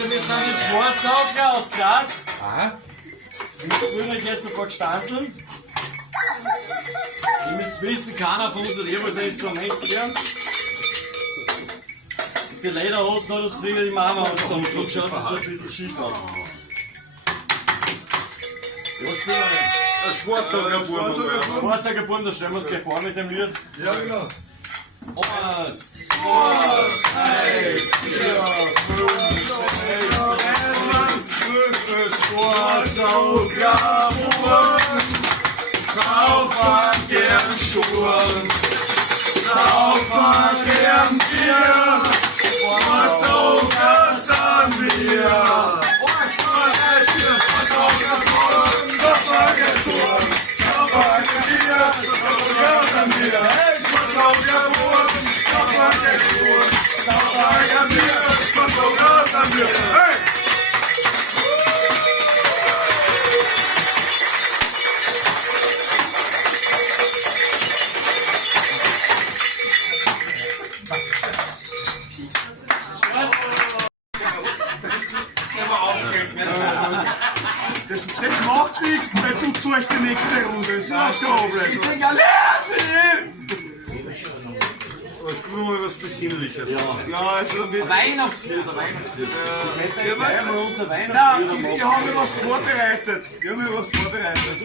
Also wir sind die SCHWOAZOGLER aus Graz. Aha. Wir spielen euch jetzt ein paar Gestanzeln. Ihr müsst wissen, keiner von uns hat jemals ein Instrument gelernt. Und die Lederhosen hat das früher die Mama und so. Und darum schaut es so ein bisschen schief aus. Was spielen wir denn? Ein SCHWOAZOGLER. SCHWOAZOGLER, da stellen wir uns gleich vor mit dem Lied. Ja, genau. 1, 2, 3, 4, 5, 6, SCHWOAZOGLER, saufen gern Sturm, saufen gern Bier, SCHWOAZOGLER sind wir. Das macht nichts, weil du zahlst die nächste Runde. Das ist kein Problem. Ich singe allein! Aber spielen wir mal was Besinnliches. Ja, Also wir Weihnachtslied, ein Weihnachtslied. Wir können unser Nein, Weihnachtslied wir haben ja was vorbereitet. Wir haben ja was vorbereitet.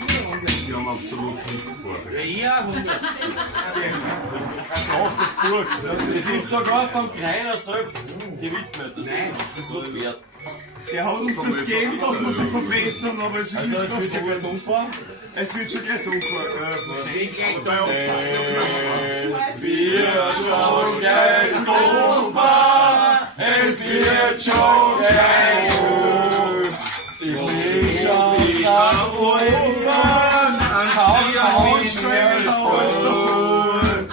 Wir haben absolut nichts vorbereitet. Ja, 100. das durch. Das ist sogar vom Kleiner selbst gewidmet. Das ist was wert. Der hat uns das gegeben, dass wir sich verbessern, aber es ist Also nicht es was wird schon gleich Gutes. umfahren. Es wird schon gleich dunkel. Es wird schon gleich umfahren. Es wird schon gleich ich will schon aufs Ofen. Kaum schnell holen.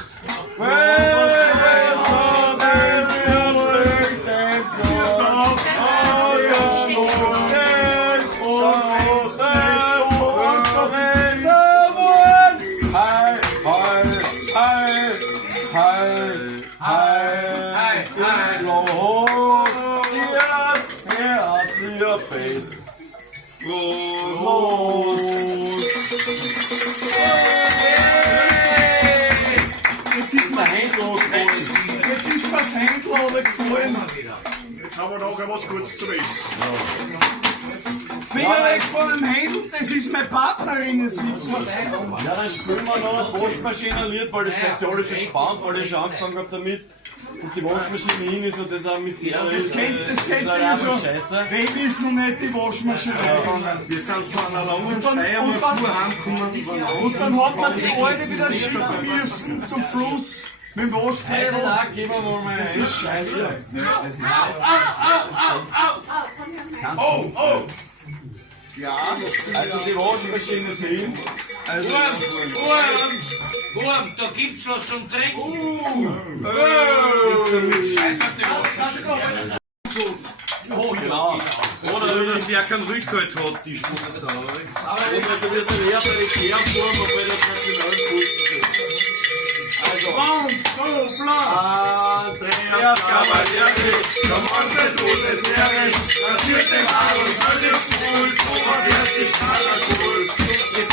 Jetzt ist mir das Händler gefallen. Jetzt haben wir nachher was Gutes zu essen. Finger weg von dem Händel, das ist meine Partnerin. Ja, dann spielen wir noch das Waschmaschinenlied, weil jetzt seid ihr alle schon gespannt, weil ich schon angefangen habe damit, dass die Waschmaschine hin ist und das eine Misere ist. Das kennt das ihr ja schon. Scheiße. Baby ist noch nicht die Waschmaschine gegangen. Wir sind von einer langen dann- Steiermark-Tour heimgekommen. Und dann hat man die Alte wieder schicken müssen zum Fluss mit dem Einen Waschbädel. Tag geben wir mal ein. Das ist scheiße. Oh, oh! Also die Waschmaschine ist hin. Also Wurm, da gibt's was zum Trinken. Scheiß auf die Waschmaschine. Oh genau. Oder nur, dass der keinen Rückhalt hat, die Schmutzsau. Also wir sind eher bei der Kehrform, obwohl das nicht genau gut ist. Also Andreas Cavalieri, der Mann der Todesserie, das wird dem Aaron völlig cool, so der sich keiner cool. Ist ja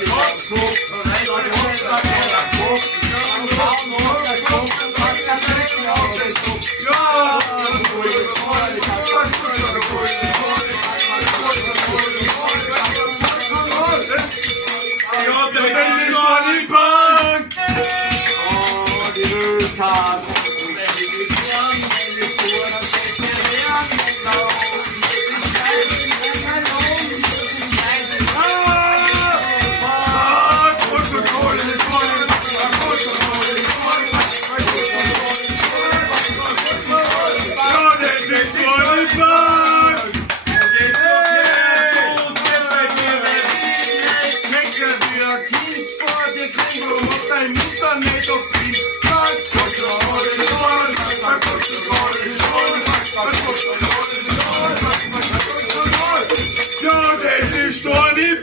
die Kopfkopf, und ein Monster, der Kopf, und Ja, das ist doch nicht